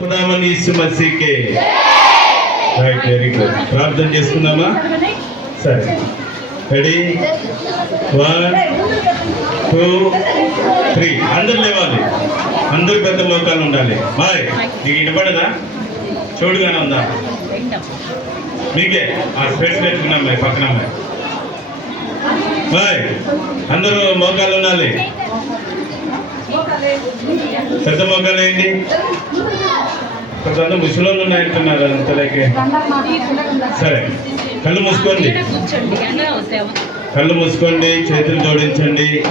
यीशु मसीह के right very good ప్రార్థన చేసుకుందామా సరే రెడీ 1 2 3 అందరూ లేవాలి అందరూ పెద్ద లోకాలు ఉండాలి బాయ్ నీకు వినపడదా చూడుగానే ఉందా మీకే ఆ స్పేస్ పెట్టుకున్నాం మరి పక్కన బాయ్ అందరూ మోకాలు ఉండాలి పెద్ద మోకాలు ఏంటి కొంతమంది ముసలోళ్ళు ఉన్నాయంటున్నారు అంతలోకి సరే కళ్ళు మూసుకోండి కళ్ళు మూసుకోండి చేతులు జోడించండి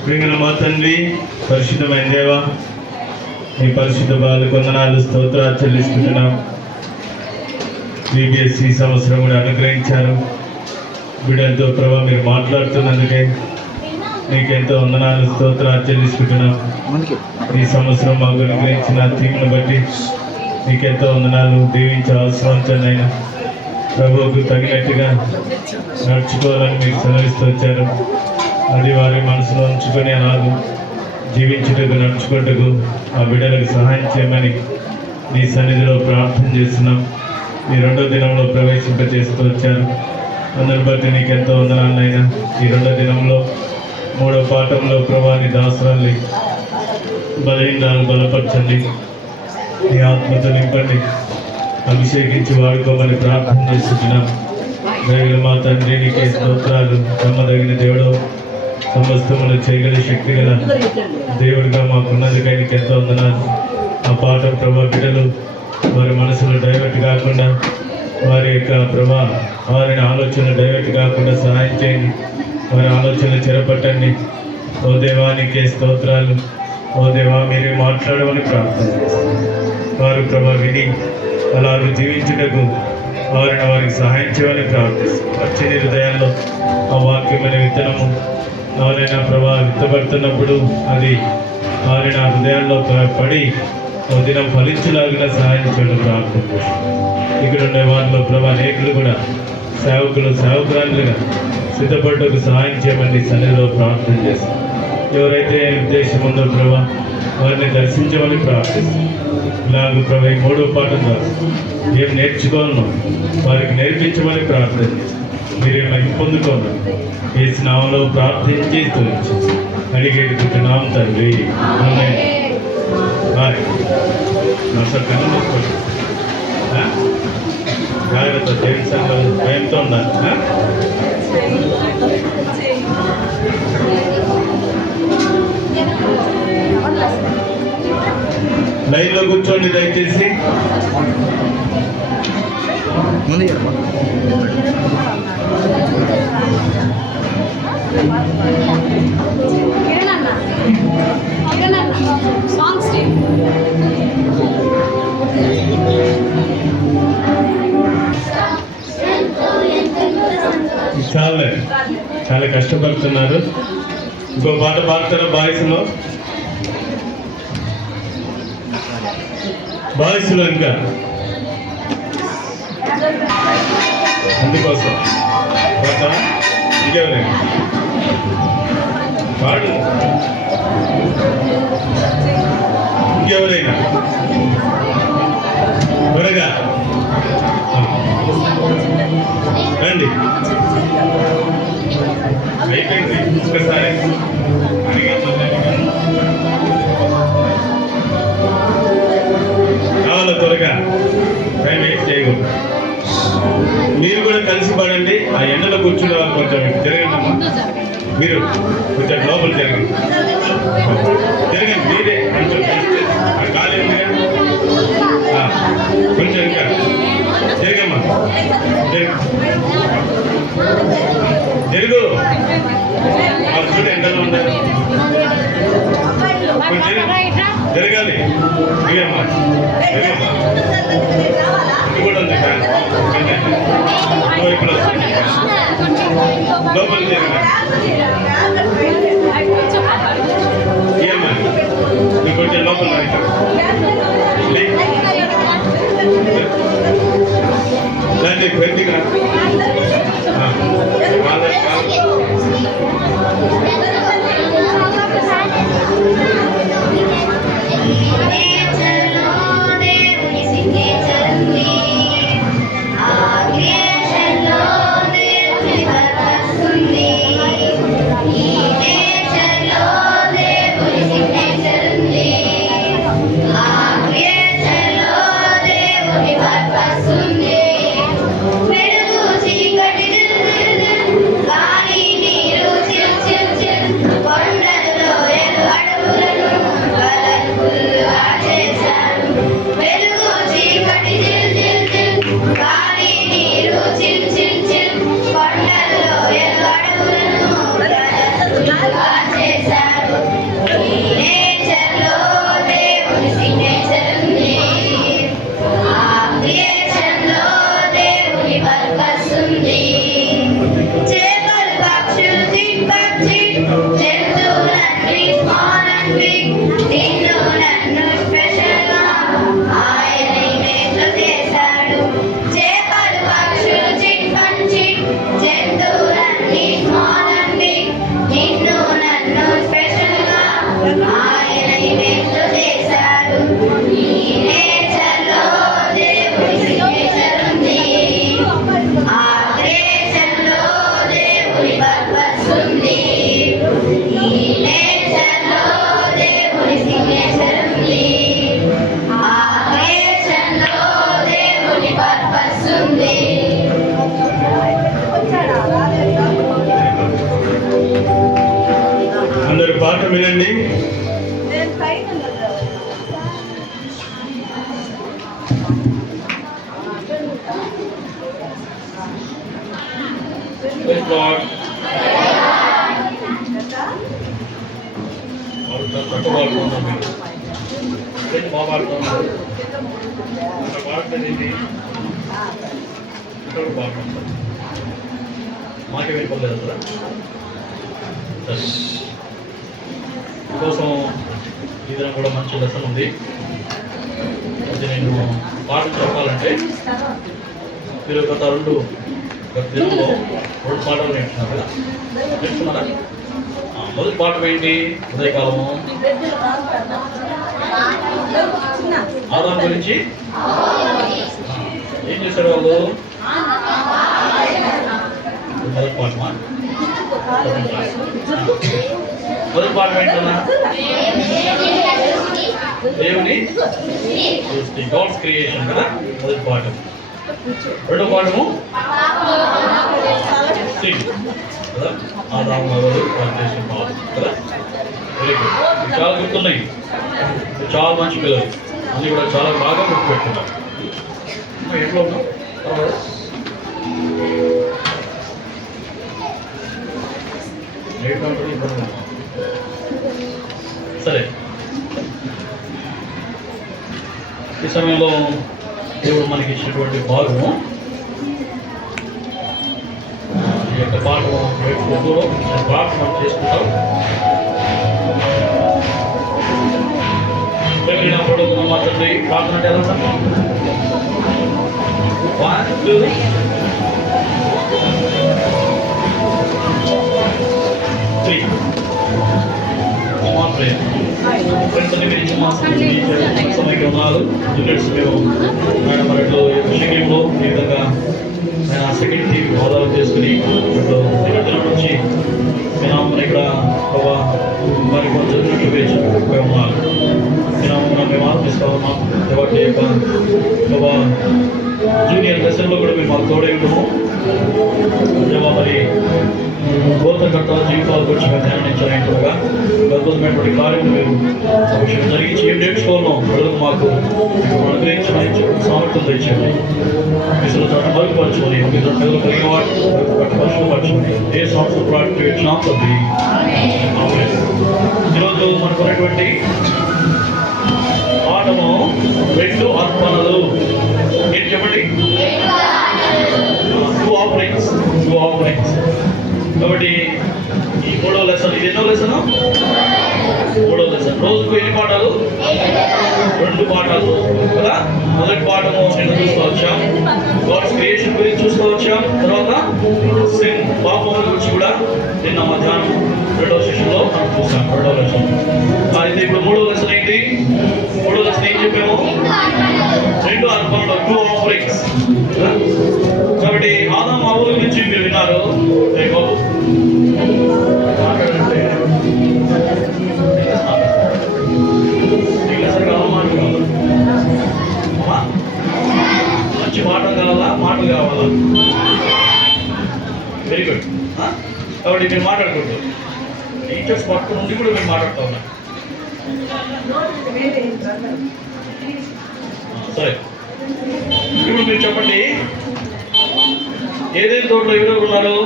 ప్రియమైన మా తండ్రి పరిశుద్ధమైన దేవా మీ పరిశుద్ధ బాలు కొందనాలు స్తోత్రాలు చెల్లిస్తున్నాం బీబీఎస్సీ సంవత్సరం కూడా అనుగ్రహించారు బిడ్డలతో ప్రభావ మీరు మాట్లాడుతున్నందుకే నీకెంతో వందనాలు స్తోత్రాలు చెల్లిస్తున్నాం ఈ సంవత్సరం మాకు అనుగ్రహించిన థీమ్ను బట్టి నీకెంతో వందనాలు దీవించి ఆశ్రయించండి అయినా ప్రభువుకు తగినట్టుగా నడుచుకోవాలని మీరు సెలవిస్తూ వచ్చారు అది వారి మనసులో ఉంచుకొని అలాగూ జీవించుటకు నడుచుకుంటకు ఆ బిడ్డలకు సహాయం చేయమని నీ సన్నిధిలో ప్రార్థన చేస్తున్నాం ఈ రెండో దినంలో ప్రవేశింపజేస్తూ వచ్చారు అందరి బట్టి నీకు ఎంతో వందనాలైనా ఈ రెండో దినంలో మూడో పాఠంలో ప్రభాని దాసరాల్ని బలహీనాలు బలపరచండి నీ ఆత్మతో నింపండి అభిషేకించి వాడుకోమని ప్రార్థన చేస్తున్నాం దైవ మా తండ్రి నీకే స్తోత్రాలు నమ్మదగిన దేవుడు సమస్తములు చేయగల శక్తి గల దేవుడిగా మాకున్నదిగా నీకు ఎంతో వందనాలు ఆ పాఠం ప్రభా బిడ్డలు వారి మనసులో డైవర్ట్ కాకుండా వారి యొక్క ప్రభా వారిని ఆలోచన డైవర్ట్ కాకుండా సహాయం చేయండి వారి ఆలోచన చెరపట్టండి ఓ దేవానికే స్తోత్రాలు ఓ దేవా మీరే మాట్లాడమని ప్రార్థన చేస్తాం వారు ప్రభా విని అలాగే జీవించుటకు వారికి సహాయం చేయమని ప్రార్థిస్తాం వచ్చే హృదయాల్లో ఆ వాక్యమైన విత్తనము ఎవరైనా ప్రభా విత్తబడుతున్నప్పుడు అది వారిని ఆ హృదయాల్లో పడి ఓ దినం ఫలించలాగిన సహాయం చేయడం ప్రార్థన చేస్తాం ఇక్కడ ఉండే వారిలో ప్రభా అనేకులు కూడా సేవకురాలుగా సిద్ధపడ్డకు సహాయం చేయమని సన్నిధిలో ప్రార్థన చేస్తాం ఎవరైతే ఉద్దేశం ఉందో ప్రభా వారిని దర్శించమని ప్రార్థిస్తాం ఇలాగ ప్రభా ఈ మూడో పాఠం ద్వారా ఏం నేర్చుకోవాలనో వారికి నేర్పించమని ప్రార్థన చేస్తాం మీరేమైనా పొందుకోను ఈ స్నామంలో ప్రార్థించి అడిగేది నామం తండ్రి అసలు కన్ను మూసుకోండి జాగ్రత్త దేవుని సంఘం భయంతో ఉండాలి లైన్లో కూర్చోండి దయచేసి చాలా కష్టపడుతున్నారు ఇంకో పాట పాడతారా బాయ్స్లో ఇంకా అందుకోసం పాట ఇంకెవరైనా పాడు ఇంకెవరైనా త్వరగా రండి అయిపోయింది ఒక్కసారి కావాలా త్వరగా టైం వేస్ట్ చేయకూడదు మీరు కూడా కలిసి పడండి ఆ ఎండలో కూర్చునే వాళ్ళు కొంచెం జరగండి అమ్మా మీరు కొంచెం లోపల జరగండి మీరే కొంచెం కాలేదు కొంచెం ఇంకా జరగమ్మా జరుగు వాళ్ళు చూడ ఎండలో ఉండాలి జరగాలి దిగమ్మా జరగమ్మా ఇది కూడా ఉంది ఇక్కడ లోపల ఏమ్మా ఇంకొంచెం లోపల దాన్ని పెద్దగా పాట వినండి. మాకే వెళ్ళిపోలేదు కదా మీకోసం ఇదిన కూడా మంచి లెసన్ ఉంది. అది నేను పాటలు చెప్పాలంటే మీరు గత దినంలో 2 పాటలు నేర్చుకున్నారు కదా, నేర్చుకున్నారా? మొదటి పాఠం ఏంటి? ఉదయకాలము ఆదాము గురించి ఏం చేశారు వాళ్ళు? మొదటి పాఠమా? మొదటి పాఠం ఏంటన్నా? దేవుని సృష్టి, గాడ్స్ క్రియేషన్ కదా మొదటి పాఠం. రెండో పాఠము కదా, ఆదాము ఎవరు చేసిన పాఠం కదా. వెరీ గుడ్, చాలా గుర్తున్నాయి. చాలా మంచి పిల్లలు, అన్నీ కూడా చాలా బాగా గుర్తుపెట్టుకున్నారు. ఎట్లా ఉన్నాం సరే. ఈ సమయంలో దేవుడు మనకి ఇచ్చినటువంటి భాగము, ఈ యొక్క పాఠము ప్రార్థన చేసుకుంటాం. వెళ్ళినప్పుడు మా తండ్రి ప్రార్థన అంటే ఎలా? 1 2 3 సమయంలో 4 యూనిట్స్ మేము మేడం మరట్లో షెడ్యూల్లో ఈ విధంగా నేను సెకండ్ టీవీ హోదాలు చేసుకుని ఇప్పుడు నిరంతరం నుంచి నేను ఇక్కడ మరి కొంచెం చదివినట్లు వేచి ఉన్నాను. నేను మేము ఆలోచిస్తా ఉన్నాం వాటి యొక్క జూనియర్ దశల్లో కూడా మేము మాకు తోడే ఉంటాము. మరి గోత్రకర్త జీవితాల గురించి మేము ధ్యానించాలనుకోగా అద్భుతమైనటువంటి కార్యక్రమం మీరు విషయం జరిగించి ఏం నేర్చుకోవాలో ప్రజలకు మాకు అనుగ్రహించమని సామర్థ్యం తెచ్చేయండి. విసులు చోట మరుగుపరచుకొని ఒక ప్రజలు కలిగిన వాటి పరిశుభ్రపరచుకొని ఏ సంస్థ ప్రాక్టివ్ ఇచ్చినాం తండ్రి. ఈరోజు మనకు ఉన్నటువంటి పాఠము 2 అర్పణలు. ఏంటి చెప్పండి? 2 ఆఫరింగ్స్. కాబట్టి ఈ 3వ లెసన్, ఇది ఎన్నో లెసన్? 3వ లెసన్. రోజుకు ఎన్ని పాఠాలు? 2 పాఠాలు కదా. మొదటి పాఠము నిన్న చూస్తూ వచ్చాం, గాడ్స్ క్రియేషన్ గురించి చూస్తూ వచ్చాం. తర్వాత సిన్, పాపం గురించి కూడా నిన్న మధ్యాహ్నం 2వ సెషన్లో మనం చూసాం. 2వ లెసన్. అయితే ఇప్పుడు 3వ లెసన్ ఏంటి? 3వ లెసన్ ఏం చెప్పాము? 2 అర్పణలు, 2 ఆఫరింగ్స్. కాబట్టి ఆదాము హవ్వల గురించి మీరు విన్నారు. మాట్లాడంటే మంచి పాఠం కావాలా, మాటలు కావాలా? Very good. కాబట్టి మీరు మాట్లాడకూడదు. టీచర్స్ పక్క నుండి కూడా మీరు మాట్లాడుతూ ఉన్నారు. సరే, ఇప్పుడు మీరు చెప్పండి, ఏదైనా తోటలో ఎవరెవరు ఉన్నారు?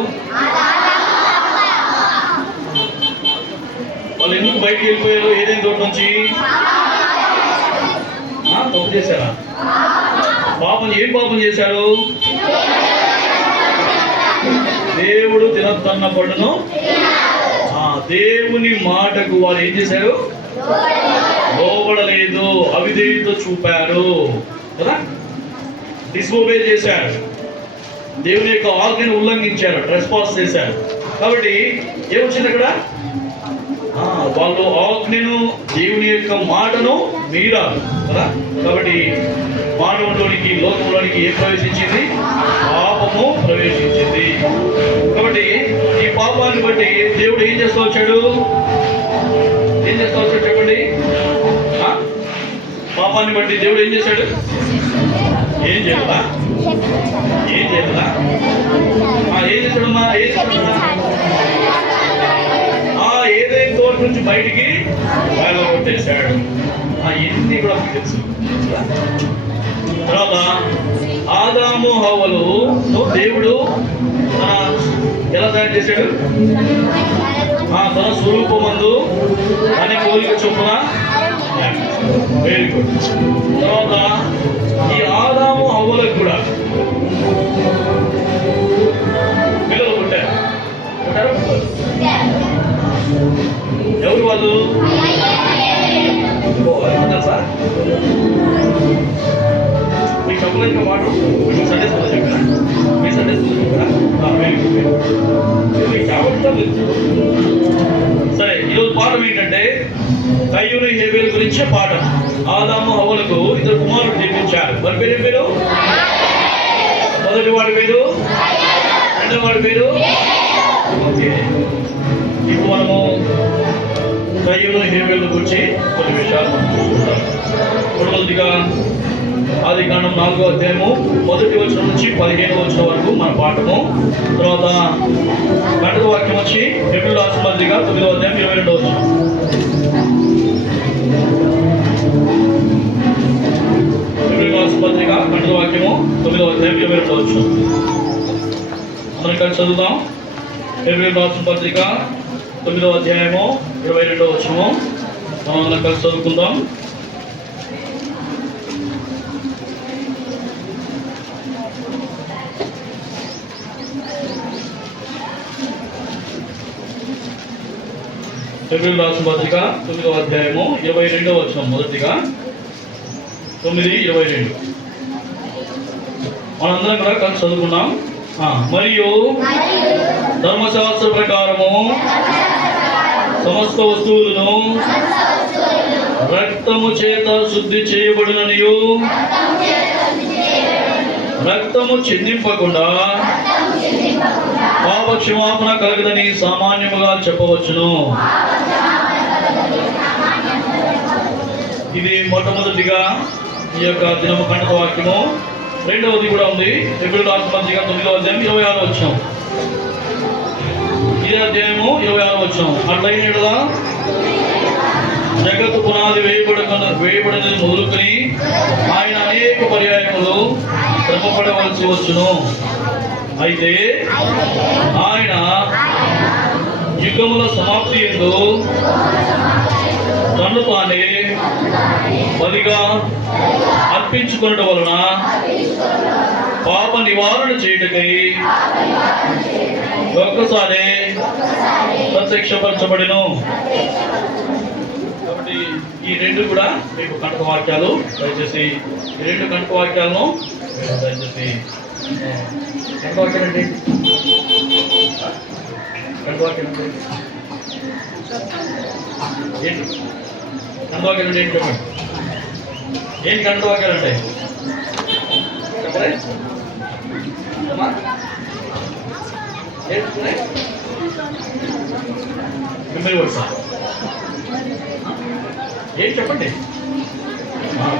వాళ్ళు ఎందుకు బయటికి వెళ్ళిపోయారు? ఏదైనా తోట నుంచి తప్పు చేశారా? ఏం పాపం చేశారు? దేవుడు తినొద్దన్న పండును దేవుని మాటకు వారు ఏం చేశారు? లోబడలేదు, అవిధేయత చూపారు కదా, డిస్ఓబే చేశారు, దేవుని యొక్క ఆజ్ఞను ఉల్లంఘించారు, ట్రెస్పాస్ చేశారు. కాబట్టి ఏమొచ్చింది అక్కడ? వాళ్ళు ఆజ్ఞను, దేవుని యొక్క మాటను మీరారు కదా. కాబట్టి మానవులోనికి, లోకంలోనికి ఏం ప్రవేశించింది? పాపము ప్రవేశించింది. కాబట్టి ఈ పాపాన్ని బట్టి దేవుడు ఏం చేస్తూ వచ్చాడు? చెప్పండి. పాపాన్ని బట్టి దేవుడు ఏం చేశాడు? ఏం చేయాలా? ఏం చేశాడమ్మా? ఏదైనా తోట నుంచి నుంచి బయటికి వెళ్ళగొట్టేశాడు. ఎన్ని కూడా మీకు తెలుసు. తర్వాత ఆదాము హవ్వలు దేవుడు ఎలా తయారు చేశాడు? తన స్వరూపమందు అని పోలిక చొప్పున. Very good. తర్వాత ఈ ఆదాము హవ్వలకు కూడా పిల్లలు పుట్టారు. ఎవరు వాళ్ళు? తెలుసా మీకు చెప్పలేక మాట సండే స్కూల్లో చెప్పారా? మీ సండే స్కూల్లో చెప్పారా? మీకు చెప్పడం తెలుసు. సరే, ఈరోజు పాఠం ఏంటంటే కయ్యూను హేబేలు గురించే పాఠం. ఆదాము హవ్వలకు ఇద్దరు కుమారుడు జన్మించారు. వారి పేరు ఏం పేరు? మొదటి వాడి పేరు, రెండవ వాడి పేరు. ఓకే, ఇప్పుడు మనము కయ్యూను హేబేలు గురించి కొన్ని విషయాలు మనం చూసుకుంటాం. మొదటిగా ఆదికాండం 4వ అధ్యాయము 1వ వచనం నుంచి 15వ వచనం వరకు మన పాఠము. తర్వాత గంటల వాక్యం వచ్చి హెబ్రీయుల రాసిన పత్రిక 9వ అధ్యాయం 22వ వచనం. హెబ్రీయుల రాసిన పత్రిక గంటల వాక్యము 9వ అధ్యాయం 22వ వచనం. మనం ఇక్కడ చదువుదాం. హెబ్రీయుల రాసిన పత్రిక 9వ అధ్యాయము 22వ వచనము మనం కలిసి చదువుకుందాం. హెబ్రీయుల రాసిన పత్రిక 9వ అధ్యాయము 22వ వచనం. మొదటిగా 9:22 మనందరం కూడా కలిసి చదువుకున్నాం. మరియు ధర్మశాస్త్ర ప్రకారము సమస్త వస్తువులను రక్తము చేత శుద్ధి చేయబడుననియు రక్తము చిందింపకుండా పాప క్షమాపణ కలగదని సామాన్యముగా చెప్పవచ్చును. ఇది మొట్టమొదటిగా ఈ యొక్క దినము కంఠ వాక్యము. రెండవది కూడా ఉంది. హెబ్రీయుల రాసిన పత్రిక 9వ అధ్యాయం 26వ వచనం. ఇదే అధ్యాయము 26వ వచనం. అట్లయినట్లుగా జగత్తు పునాది వేయబడినది మొదలుకొని ఆయన అనేక పర్యాయములు శ్రమపడవలసి వచ్చును. అయితే ఆయన యుగముల సమాప్తి యందు తన్ను తానే బలిగా అర్పించుకొనడం వలన పాప నివారణ చేయుటకై ఒక్కసారి ప్రత్యక్షపరచబడెను. కాబట్టి ఈ రెండు కూడా మీకు కంఠ వాక్యాలు. దయచేసి ఈ రెండు కంఠ వాక్యాలను దయచేసి కంఠవాక్యం అంటే కంఠవాక్యం అంటే ఏంటి? కంఠవాక్యం అంటే ఏంటి చెప్పండి. ఏంటి కంఠవాక్యాలు అంటే చెప్పలే? మెమరీ వర్డ్స్ ఏంటి చెప్పండి.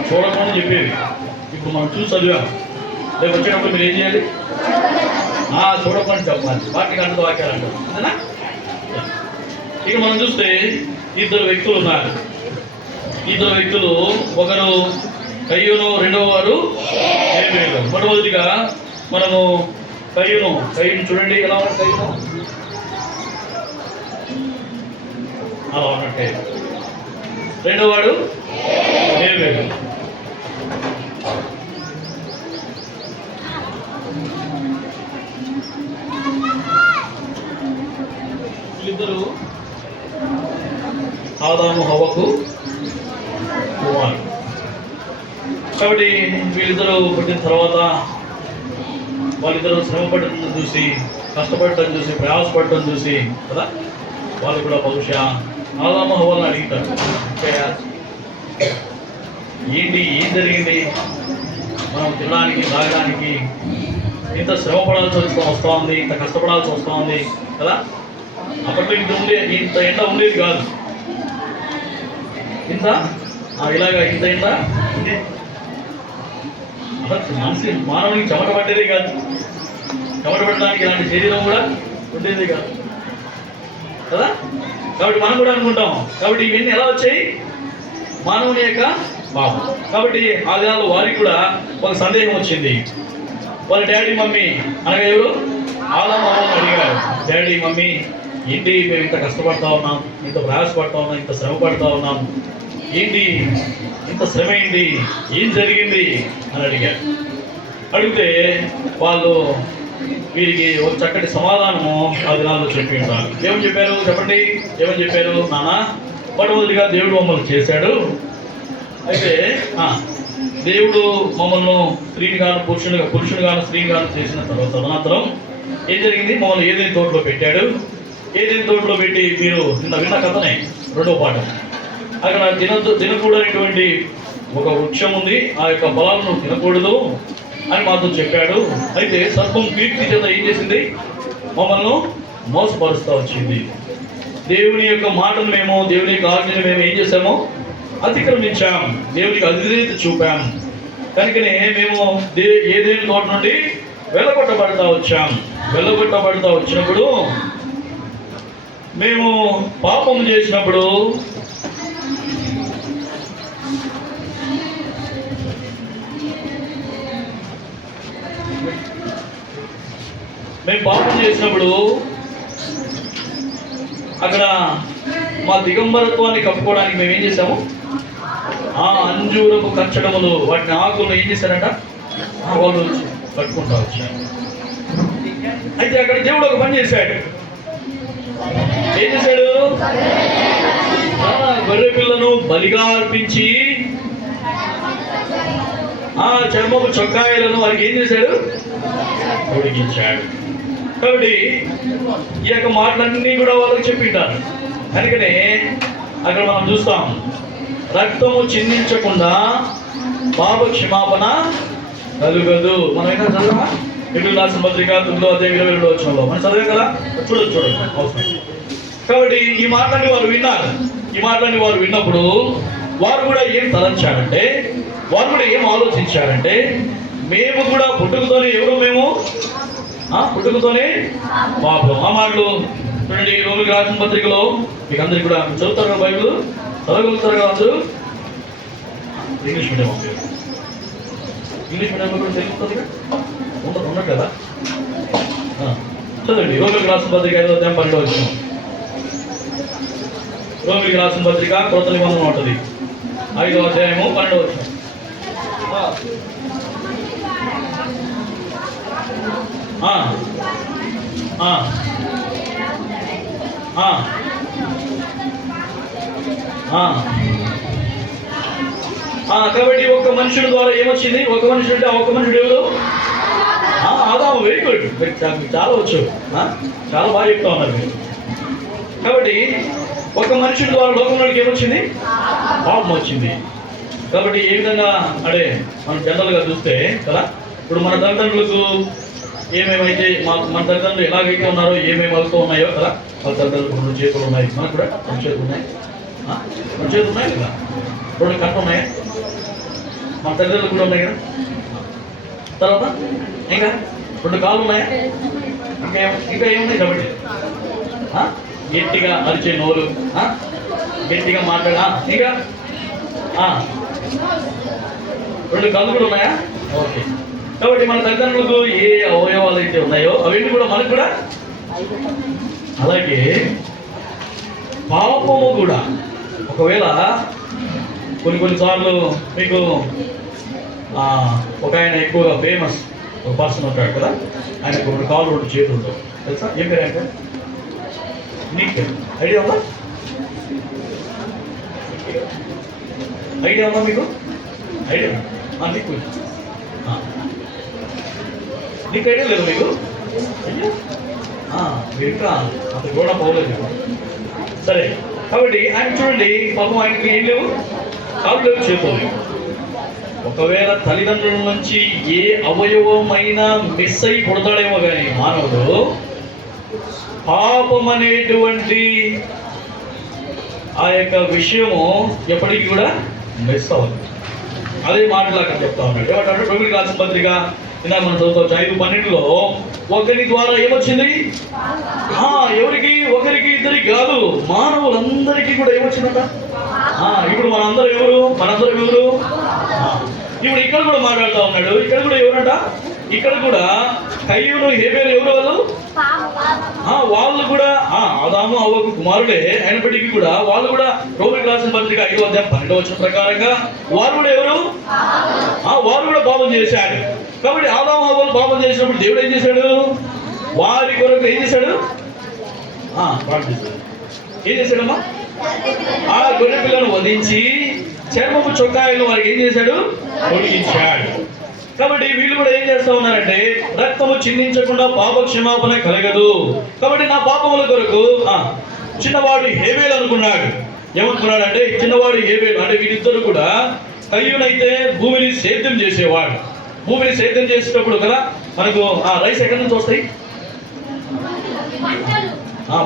చూడకుండా చెప్పేవి. ఇప్పుడు మనం చూసి చదివాం. రేపు వచ్చేటప్పుడు మీరు ఏం చేయాలి? చూడకుండా చెప్పాలి. వాటికి అంత వాక్యాలు అంటారు. అంతేనా? ఇక మనం చూస్తే ఇద్దరు వ్యక్తులు ఉన్నారు. ఇద్దరు వ్యక్తులు, ఒకరు కయ్యూను, రెండవ వారు హేబేలు. మొట్టమొదటిగా మనము కయ్యూను చూడండి ఎలా ఉన్నాడు. కయ్యూను అలా ఉన్నట్టే. రెండవ వాడు హేబేలు. వీళ్ళిద్దరు ఆదాము హవ్వకు కుమారుడు. కాబట్టి వీళ్ళిద్దరూ పుట్టిన తర్వాత వాళ్ళిద్దరూ శ్రమపడటం చూసి, కష్టపడటం చూసి, ప్రయాసపడటం చూసి కదా, వాళ్ళు కూడా బహుశా ఆదాము హవ్వలను అడుగుతారు, ఏంటి, ఏం జరిగింది, మనం తినడానికి తాగడానికి ఇంత శ్రమ పడాల్సి వస్తూ ఉంది, ఇంత కష్టపడాల్సి వస్తూ ఉంది కదా. అప్పట్లో ఇంత ఎండ ఉండేది కాదు. ఇలాగా ఇంత ఎండ మనిషి మానవునికి చెమట పట్టేదే కాదు. చెమట పట్టడానికి ఇలాంటి శరీరం కూడా ఉండేది కాదు. కదా. కాబట్టి మనం కూడా అనుకుంటాం. కాబట్టి ఇవన్నీ ఎలా వచ్చాయి? మానవుని యొక్క పాపం. కాబట్టి ఆ దినాల్లో వారికి కూడా ఒక సందేహం వచ్చింది. వాళ్ళ డాడీ మమ్మీ అనగా ఎవరు? ఆదాము అవ్వను అడిగారు, డాడీ మమ్మీ ఏంటి మేము ఇంత కష్టపడతా ఉన్నాం, ఇంత ప్రయాసపడతా ఉన్నాం, ఇంత శ్రమ పడతా ఉన్నాం, ఏంటి ఇంత శ్రమ ఏంటి, ఏం జరిగింది అని అడిగారు. అడిగితే వాళ్ళు వీరికి ఒక చక్కటి సమాధానము ఆ దినాల్లో చెప్పి ఉంటారు. ఏమని చెప్పారు చెప్పండి? ఏమని చెప్పారు? నాన్న, మొట్టమొదటిగా దేవుడు మమ్మల్ని చేశాడు. అయితే దేవుడు మమ్మల్ని స్త్రీని గాను పురుషుని గాను స్త్రీని గాను చేసిన తర్వాత తదనంతరం ఏం జరిగింది? మమ్మల్ని ఏదైనా తోటలో పెట్టాడు. ఏదైనా తోటలో పెట్టి మీరు నిన్న విన్న కథనే 2వ పాఠం, అక్కడ తినకూడనటువంటి ఒక వృక్షం ఉంది, ఆ యొక్క ఫలాలను తినకూడదు అని మాతో చెప్పాడు. అయితే సర్పం కీర్తి చేత ఏం చేసింది? మమ్మల్ని మోసపరుస్తూ వచ్చింది. దేవుని యొక్క మాటను మేము, దేవుని యొక్క ఆజ్ఞను మేము ఏం చేసాము? అతిక్రమించాం, దేవునికి అవిధేయత చూపాం. కనుకనే మేము ఏదైనా తోట నుండి వెళ్ళగొట్టబడతా వచ్చాం. వెళ్ళగొట్టబడతా వచ్చినప్పుడు మేము పాపం చేసినప్పుడు అక్కడ మా దిగంబరత్వాన్ని కప్పుకోవడానికి మేము ఏం చేసాము? ఆ అంజూరపు కచ్చడములు, వాటిని ఆకులను ఏం చేశారంట? వాళ్ళు కట్టుకుంటా వచ్చారు. అయితే అక్కడ దేవుడు ఒక పని చేశాడు. ఏం చేశాడు? గొర్రె పిల్లను బలిగా అర్పించి ఆ చర్మపు చొక్కాయలను వారికి ఏం చేశాడు? ఉడికించాడు. కాబట్టి ఈ యొక్క మాటలన్నీ కూడా వాళ్ళకి చెప్పింటారు. కనుకనే అక్కడ మనం చూస్తాం, రక్తము చిందించకుండా పాప క్షమాపణ కలుగదు. మనం ఏమైనా చదవమా? ఎప్పుడు రాసిన పత్రిక 9వ అధ్యాయం 22వ వచనంలో మనం చదివాం కదా. చూడండి అవసరం. కాబట్టి ఈ మాటలన్నీ వారు విన్నారు. ఈ మాటలన్నీ వారు విన్నప్పుడు వారు కూడా ఏం తలంచారంటే, వారు కూడా ఏం ఆలోచించారంటే, మేము కూడా పుట్టుకతోనే ఎవరు? మేము పుట్టుకతోనే పాపం. ఆ మాటలు చూడండి, రోమిలికి రాసిన పత్రికలో మీకు అందరికి కూడా చదువుతారు కదా, బైబిల్ చదవగలుగుతారు కదా అందరూ? ఇంగ్లీష్ మీడియం కూడా తెలుగుతుంది ఉండదు కదా. చదండి, రోమిలికి రాసిన పత్రిక 5వ అధ్యాయం 12వ వచనం. రోమిలికి రాసిన పత్రిక కొత్త నిబంధన ఉంటుంది, 5వ అధ్యాయము 12వ వచనం. కాబట్టి ఒక మనుషుడి ద్వారా ఏమొచ్చింది? ఒక మనుషుడు అంటే ఒక మనుషుడు ఎవరు? ఆదాము. వెరీ గుడ్, చాలా వచ్చు, చాలా బాగా చెప్తా ఉన్నారు మీరు. కాబట్టి ఒక మనుషుడి ద్వారా లోకంలోకి ఏమొచ్చింది? పాపం వచ్చింది. కాబట్టి ఏ విధంగా అంటే మనం జనరల్గా చూస్తే కదా, ఇప్పుడు మన తల్లిదండ్రులకు ఏమేమైతే మన తల్లిదండ్రులు ఎలాగైతే ఉన్నారో, ఏమేమి వాళ్ళతో ఉన్నాయో కదా, వాళ్ళ తల్లిదండ్రులకు 2 చేతులు ఉన్నాయి, మనకు కూడా 2 చేతులు ఉన్నాయి. 2 చేతులు ఉన్నాయి కదా, 2 కళ్ళు ఉన్నాయి, మన తల్లిదండ్రులకు కూడా ఉన్నాయి కదా. తర్వాత ఇంకా 2 కాళ్ళు ఉన్నాయా? ఇంకా ఏమున్నాయి? కాబట్టి గట్టిగా అరిచే నోరు, గట్టిగా మాట్లాడా, ఇంకా 2 కళ్ళు కూడా ఉన్నాయా? ఓకే. కాబట్టి మన తల్లిదండ్రులకు ఏ అవయవాలు అయితే ఉన్నాయో అవన్నీ కూడా మనకు కూడా. అలాగే పాపము కూడా ఒకవేళ కొన్నిసార్లు మీకు ఒక ఆయన ఎక్కువగా ఫేమస్ ఒక పర్సన్ ఉంటాడు కదా, ఆయనకు 2 కాళ్ళు 2 చేతులు ఉంటాయి తెలుసా? ఏం పేరు అంటే? నీకు ఐడియా ఉందా? ఐడియా ఉందా మీకు? ఐడియా నీకు ఐడియా లేదు మీకు? మీరు ఇంకా అంత కూడా పోలేదు. సరే, కాబట్టి ఆయన చూడండి, పాపం ఆయనకి ఏం లేవు, కాళ్ళు లేవు, చేతులు లేవు. ఒకవేళ తల్లిదండ్రుల నుంచి ఏ అవయవమైనా మిస్ అయి పుడతాడేమో కానీ మానవుడు పాపం అనేటువంటి ఆ యొక్క విషయము ఎప్పటికీ కూడా మిస్ అవ్వదు. అదే మాటలు అక్కడ చెప్తా ఉన్నాడు. ఏమంటాడు? రోమిలికి రాసిన పత్రిక ఇందాక మనం చదువుతాం 5:12లో ఒకరి ద్వారా ఏమొచ్చింది? ఎవరికి? ఒకరికి, ఇద్దరికి కాదు, వచ్చిందంట? ఇప్పుడు మనందరం ఎవరు? ఇప్పుడు ఇక్కడ కూడా మాట్లాడుతూ ఉన్నాడు. ఇక్కడ కూడా ఎవరంట? ఇక్కడ కూడా కయ్యూను హేబేలు ఎవరు వాళ్ళు కూడా ఆదాము అవ్వకు కుమారుడే అయినప్పటికీ కూడా వాళ్ళు కూడా రోమిలకు రాసిన పత్రిక 5వ అధ్యాయం 12వ వచనం ప్రకారంగా వారు కూడా ఎవరు? వారు కూడా పాపం చేశాడు. కాబట్టి ఆదాము అవ్వలు పాపం చేసినప్పుడు దేవుడు ఏం చేశాడు? వారి కొరకు ఏం చేశాడు? ఏం చేశాడమ్మా? ఆ గొర్రె పిల్లను వధించి చర్మపు చొక్కాయలు వారికి ఏం చేశాడు? తొలగించాడు. కాబట్టి వీళ్ళు కూడా ఏం చేస్తా ఉన్నారంటే రక్తము చిందించకుండా పాప క్షమాపణ కలగదు. కాబట్టి నా పాపముల కొరకు చిన్నవాడు హేబేలు అనుకున్నాడు. ఏమనుకున్నాడంటే చిన్నవాడు హేబేలు అంటే వీళ్ళిద్దరు కూడా కయ్యూనైతే భూమిని సేద్యం చేసేవాడు. భూమిని సేద్యం చేసేటప్పుడు కదా మనకు రైస్ ఎక్కడి నుంచి వస్తాయి?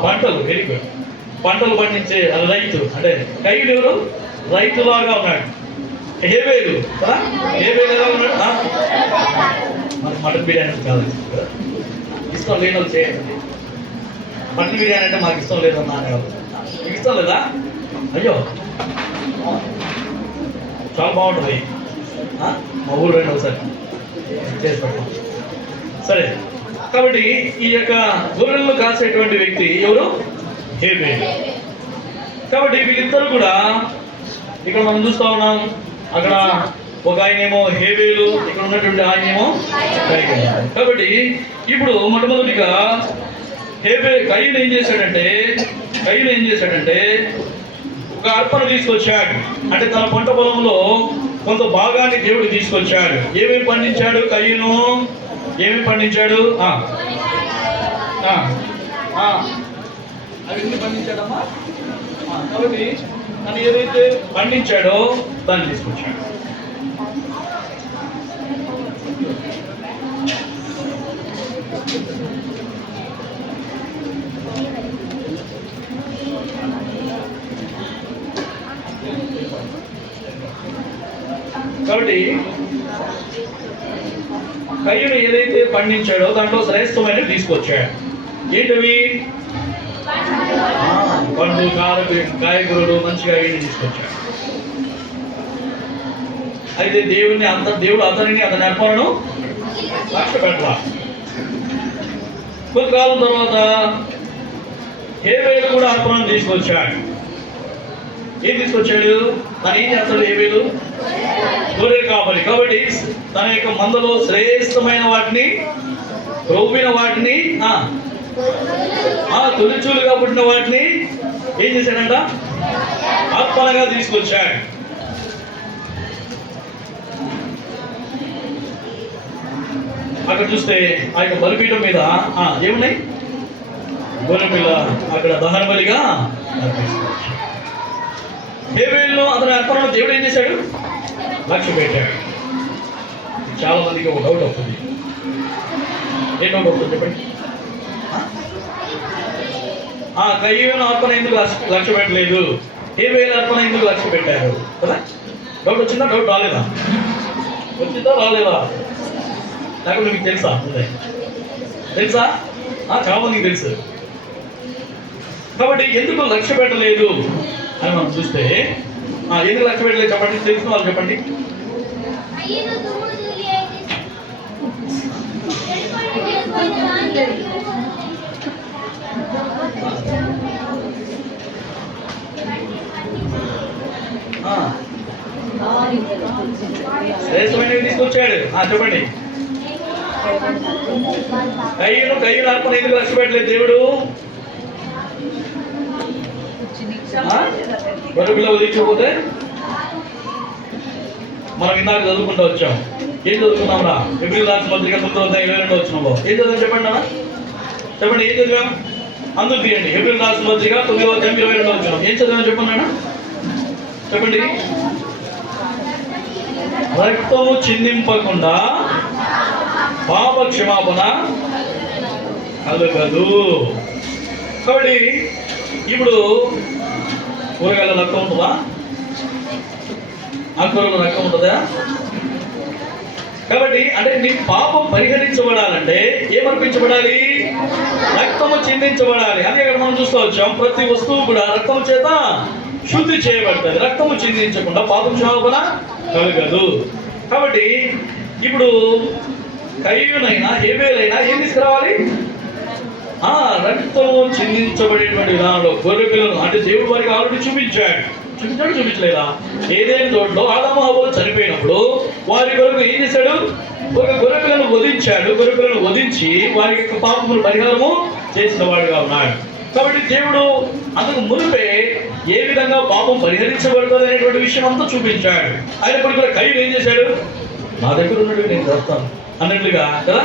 పంటలు. Very good. పంటలు పండించే రైతు అంటే కయ్యూను ఎవరు? రైతులాగా ఉన్నాడు. హేబేలు కదా, హేబేలు ఎలా ఉన్నాడు? మనకు మటన్ బిర్యానీ కాదు కదా, ఇష్టం లేని వాళ్ళు చేయండి. మటన్ బిర్యానీ అంటే మాకు ఇష్టం లేదన్నా అనేవాళ్ళు. మీకు ఇష్టం లేదా? అయ్యో చాలా బాగుంటుంది. మా ఊరు రండి ఒకసారి చేసి పెడతాం. సరే, కాబట్టి ఈ యొక్క గొర్రెలను కాసేటువంటి వ్యక్తి ఎవరు? హేబేలు. కాబట్టి వీళ్ళిద్దరు కూడా ఇక్కడ మనం చూస్తా ఉన్నాం. అక్కడ ఒక ఆయనేమో హేబేలు, ఇక్కడ ఉన్నటువంటి ఆయనేమో కయ్యూను. కాబట్టి ఇప్పుడు మొట్టమొదటిగా కయ్యూను ఏం చేశాడంటే ఒక అర్పణ తీసుకొచ్చాడు. అంటే తన పంట పొలంలో కొంత భాగాన్ని దేవుడు తీసుకొచ్చాడు. ఏమేమి పండించాడు కయ్యూను? ఏమేమి పండించాడు? అవన్నీ పండించాడమ్మా. కాబట్టి తను ఏదైతే పండించాడో దాన్ని తీసుకొచ్చాడు. కాబట్టి కయ్యూను ఏదైతే పండించాడో దాంట్లో శ్రేష్టమైనవి తీసుకొచ్చాడు. ఏంటవి? పండ్లు, కాయగూరలు మంచిగా ఏమి తీసుకొచ్చాడు. అయితే దేవుడు అతని అర్పణను లక్ష్య పెట్టాలి. కొంతకాలం తర్వాత హేబేలు కూడా అర్పణను తీసుకొచ్చాడు. ఏం తీసుకొచ్చాడు? తను ఏం చేస్తాడు? హేబేలు గొర్రె కాపరి. కాబట్టి తన యొక్క మందలో శ్రేష్టమైన వాటిని, క్రొవ్విన వాటిని, తొలిచూలుగా పుట్టిన వాటిని ఏం చేశాడంట? అర్పణగా తీసుకొచ్చాడు. అక్కడ చూస్తే ఆ యొక్క బలిపీఠం మీద ఏమున్నాయి? గొర్రె పిల్ల అక్కడ దహన బలిగా హేబేలును అతని అర్పణను దేవుడు ఏం చేశాడు? లక్ష్య పెట్టాడు. చాలా మందికి ఒక డౌట్ వస్తుంది. ఏ డౌట్ వస్తుంది చెప్పండి? కయ్యూను అర్పణ ఎందుకు లక్ష్య పెట్టలేదు? హేబేలు అర్పణ ఎందుకు లక్ష్య పెట్టారు కదా? డౌట్ వచ్చిందా? డౌట్ రాలేదా? వచ్చిందా రాలేదా? లేకపోతే మీకు తెలుసా? తెలుసా? చాలా మందికి తెలుసు. కాబట్టి ఎందుకు లక్ష్య పెట్టలేదు అని మనం చూస్తే ఎందుకు లక్ష్య పెట్టలేదు చెప్పండి. తెలిసిన వాళ్ళు చెప్పండి. శ్రేష్టమైనవి తీసుకొచ్చాడు. చెప్పండి. కయ్యూను అర్పణ ఎందుకు లక్ష్య పెట్టలేదు దేవుడు? గొర్రెపిల్ల వదిలించకపోతే మనం ఇందాక చదువుకుంటూ వచ్చాం. ఏం చదువుకున్నాంరా? ఎబ్రిల్ రాసిన పత్రిక 9వ అధ్యాయం 22వ వచనంలో ఏం చదివాం చెప్పండి అన్న? చెప్పండి ఏం చదివాం? అందుకు తీయండి. ఎబ్రిల్ రాసిన పత్రిక 9వ అధ్యాయం 22వ వచనం ఏం చదివాం చెప్పండి అన్న? చెప్పండి. రక్తము చిందింపకుండా పాప క్షమాపణ కలగదు. కాబట్టి ఇప్పుడు కూరగాయల రక్తం ఉంటుందా? ఆకుకూరలో రక్తం ఉంటుందా? కాబట్టి అంటే నీ పాపం పరిహరించబడాలంటే ఏమర్పించబడాలి? రక్తము చిందించబడాలి. అదే ఇక్కడ మనం చూస్తూ వచ్చాం, ప్రతి వస్తువు కూడా రక్తము చేత శుద్ధి చేయబడుతుంది. రక్తము చిందించకుండా పాపం క్షమాపణ కలగదు. కాబట్టి ఇప్పుడు కయ్యూనైనా హేబేలైనా ఏం తీసుకురావాలి? రక్తము చిందించబడేటువంటి విధానంలో గొర్రె పిల్లలు, అంటే దేవుడు వారికి ఆల్రెడీ చూపించలేదా? ఏదైనా తోటలో ఆదాము హవ్వలు చనిపోయినప్పుడు వారి కొరకు ఏం చేశాడు? ఒక గొర్రె పిల్లను వధించాడు. గొర్రె పిల్లను వధించి వారి యొక్క పాపములు పరిహారము చేసిన వాడుగా ఉన్నాడు. కాబట్టి దేవుడు అందుకు మునిపే ఏ విధంగా పాపం పరిహరించబడుతుంది అనేటువంటి విషయం అంతా చూపించాడు. అయినప్పుడు కూడా కయ్యూను ఏం చేశాడు? నా దగ్గర ఉన్నాడు, నేను చేస్తాను అన్నట్లుగా కదా,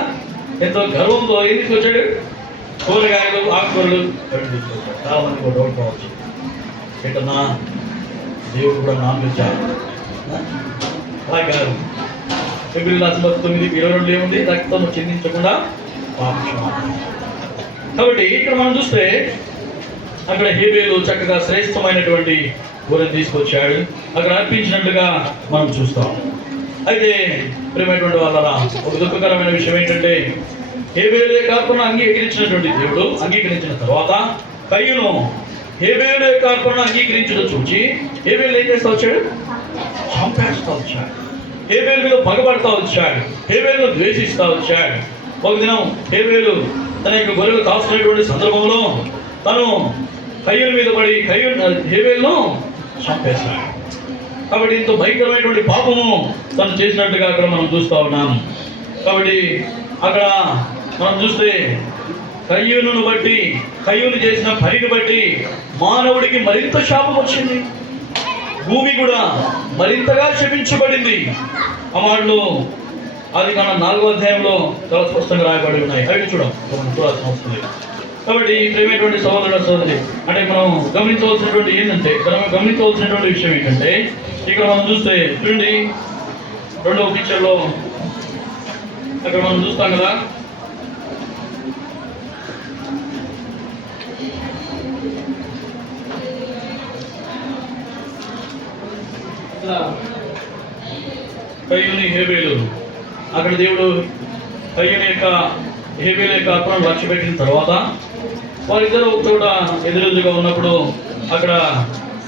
ఎంతో గర్వంతో ఏం తీసుకొచ్చాడు? కూరగాయలు, ఆకుకూరలు తీసుకొచ్చాడు. చాలా మంది కూడా డౌట్ కావచ్చు, ఏంటన్నా దేవుడు కూడా నాన్ వెజ్ అలా కాదు. ఫిబ్రవరి రాసిన 9:22 ఏముంది? రక్తము చిందించకుండా పాపం. కాబట్టి ఇక్కడ మనం చూస్తే అక్కడ హేబేలు చక్కగా శ్రేష్టమైనటువంటి గొర్రెను తీసుకొచ్చాడు, అక్కడ అర్పించినట్లుగా మనం చూస్తాం. అయితే ప్రియమైనటువంటి వాళ్ళ ఒక దుఃఖకరమైన విషయం ఏంటంటే, హేబేలు కాకుండా అంగీకరించినటువంటి దేవుడు అంగీకరించిన తర్వాత కయ్యూను హేబేలు యొక్క అర్పణను అంగీకరించడం చూచి హేబేలు ఏం చేస్తా వచ్చాడు? చంపేస్తా వచ్చాడు. హేబేలు మీద పగబడతా వచ్చాడు. హేబేలును ద్వేషిస్తా వచ్చాడు. ఒక దినం హేబేలు తన యొక్క గొర్రెలు కాసుకునేటువంటి సందర్భంలో తను కయ్యూను మీద పడి హేబేలును చంపేశాడు. కాబట్టి ఇంత భయంకరమైనటువంటి పాపము తను చేసినట్టుగా అక్కడ మనం చూస్తూ ఉన్నాం. కాబట్టి అక్కడ మనం చూస్తే కయ్యూనును బట్టి, కయ్యూను చేసిన పనిని బట్టి మానవుడికి మరింత శాపం వచ్చింది. భూమి కూడా మరింతగా శపించబడింది. ఆ మాటలు ఆదికాండం 4వ అధ్యాయంలో చాలా స్పష్టంగా రాయబడి ఉన్నాయి. అవి చూడాల్సిన అవసరం లేదు. కాబట్టి ప్రియమైనటువంటి సోదరుడు, అంటే మనం గమనించవలసినటువంటి గమనించవలసినటువంటి విషయం ఏంటంటే, ఇక్కడ మనం చూస్తే చూడండి, 2వ పిక్చర్లో అక్కడ మనం చూస్తాం కదా, కయ్యూని హేబేలు, అక్కడ దేవుడు కయ్యూని యొక్క హేబేలు యొక్క అర్పణను లక్ష్యపెట్టిన తర్వాత వారిద్దరు ఒక చోట ఎదురెదురుగా ఉన్నప్పుడు అక్కడ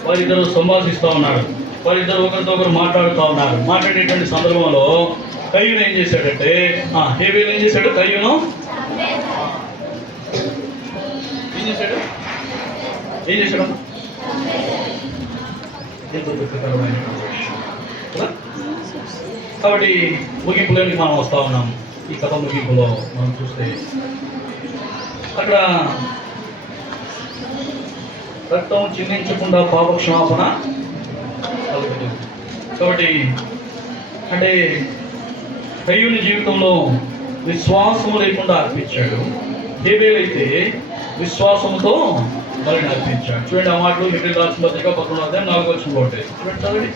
వారిద్దరు సంభాషిస్తూ ఉన్నారు. వారిద్దరు ఒకరితో ఒకరు మాట్లాడుతూ ఉన్నారు. మాట్లాడేటువంటి సందర్భంలో కయ్యూను ఏం చేశాడంటే, హేబేలు ఏం చేశాడు? కయ్యూను ఏం చేశాడు? ఎంతో దుఃఖకరమైన కాబట్టి ముగింపులోకి మనం వస్తూ ఉన్నాం. ఈ కథ ముగింపులో మనం చూస్తే అక్కడ రక్తం చిందించకుండా పాప క్షమాపణ కలుగుతుంది. కాబట్టి అంటే కయ్యూని జీవితంలో విశ్వాసము లేకుండా అర్పించాడు. హేబేలు అయితే విశ్వాసంతో మరి అర్పించాడు. చూడండి ఆ మాటలు హెబ్రీ రాసిన పత్రిక 11వ అధ్యాయం 4వ వచనం ఉంటాయి. చూడండి, చదవండి.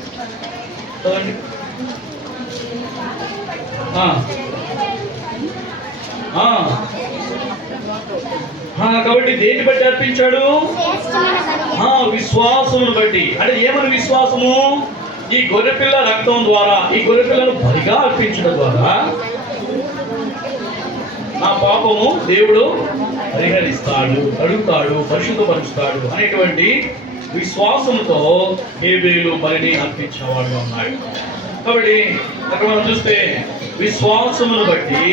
కాబట్టి దేన్ని బట్టి అర్పించాడు? విశ్వాసమును బట్టి. అంటే ఏమని విశ్వాసము? ఈ గొర్రెపిల్ల రక్తం ద్వారా, ఈ గొర్రెపిల్లను బలిగా అర్పించడం ద్వారా నా పాపము దేవుడు పరిహరిస్తాడు, అడుగుతాడు, పరిశుద్ధపరుస్తాడు అనేటువంటి విశ్వాసంతో హేబేలు బలిని అర్పించేవాడుగా ఉన్నాడు. కాబట్టి అక్కడ మనం చూస్తే విశ్వాసమును బట్టి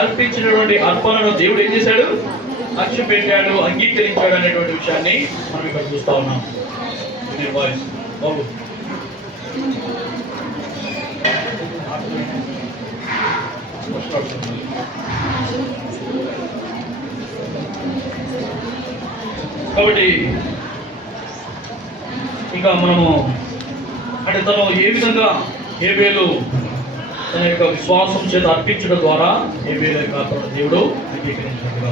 అర్పించినటువంటి అర్పణను దేవుడు ఏం చేశాడు? లక్ష్య పెట్టాడు, అంగీకరించాడు అనేటువంటి విషయాన్ని మనం ఇక్కడ చూస్తా ఉన్నాం. వాయిస్ బాబు కాబట్టి ఇంకా మనము అంటే తను ఏ విధంగా హేబేలు తన యొక్క విశ్వాసం చేత అర్పించడం ద్వారా హేబేలు యొక్క దేవుడు అంగీకరించినట్టుగా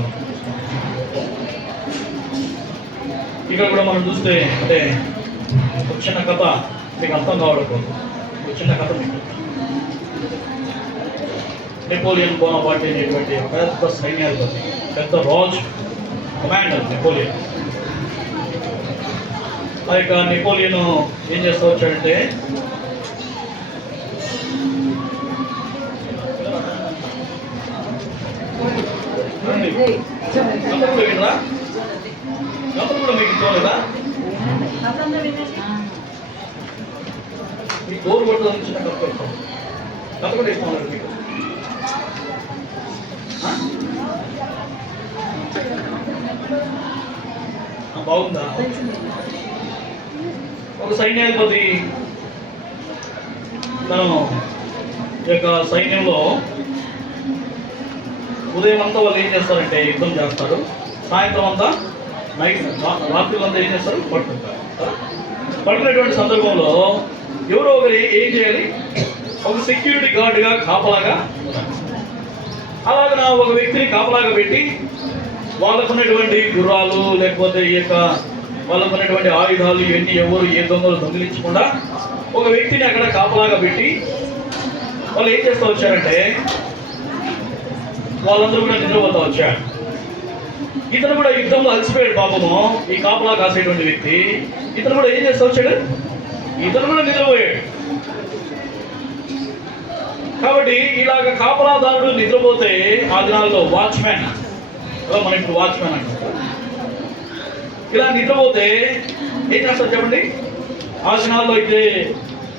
ఇక్కడ కూడా మనం చూస్తే అంటే ఒక చిన్న కథ మీకు అర్థం కావడం కోసం ఒక చిన్న కథ మీకు. నెపోలియన్ బోనాపార్టీ అనేటువంటి పెద్ద సైన్యాధిపతి, పెద్ద రాజు, కమాండర్ నెపోలియన్. ఆ యొక్క నెపోలియన్ ఏం చేస్తూ వచ్చాడంటే అందరూ కూడా వినరా? అందరూ కూడా మీకు ఇవ్వలేదా? మీ డోర్ కొట్టడం నుంచి నాకు కట్టుకుంటాం కథ కూడా ఇష్టం లేదు మీకు. బాగుందా? ఒక సైన్యాధిపతి తను యొక్క సైన్యంలో ఉదయం అంతా వాళ్ళు ఏం చేస్తారంటే యుద్ధం చేస్తారు, సాయంత్రం అంతా రాత్రి అంతా ఏం చేస్తారు, పడుకుంటారు. పడుకునేటువంటి సందర్భంలో ఎవరో ఒకరు ఏం చేయాలి, ఒక సెక్యూరిటీ గార్డుగా కాపలాగా అలాగే ఒక వ్యక్తిని కాపలాగా పెట్టి వాళ్ళకున్నటువంటి గుర్రాలు లేకపోతే ఈ యొక్క వాళ్ళకున్నటువంటి ఆయుధాలు ఇవన్నీ ఎవరు ఏ దొంగలు దొంగిలించకుండా ఒక వ్యక్తిని అక్కడ కాపలాగా పెట్టి వాళ్ళు ఏం చేస్తూ వచ్చారంటే వాళ్ళందరూ కూడా నిద్రపోతూ వచ్చారు. ఇతను కూడా యుద్ధంలో అలసిపోయాడు పాపము, ఈ కాపలా కాసేటువంటి వ్యక్తి. ఇతను కూడా ఏం చేస్తూ వచ్చాడు, ఇతను కూడా నిద్రపోయాడు. కాబట్టి ఇలాగ కాపలాదారుడు నిద్రపోతే ఆ దినాల్లో వాచ్మ్యాన్, మనం ఇప్పుడు వాచ్మ్యాన్ అంటారు, ఇలా నిద్రపోతే ఏం చేస్తారు చెప్పండి? ఆ దినాల్లో అయితే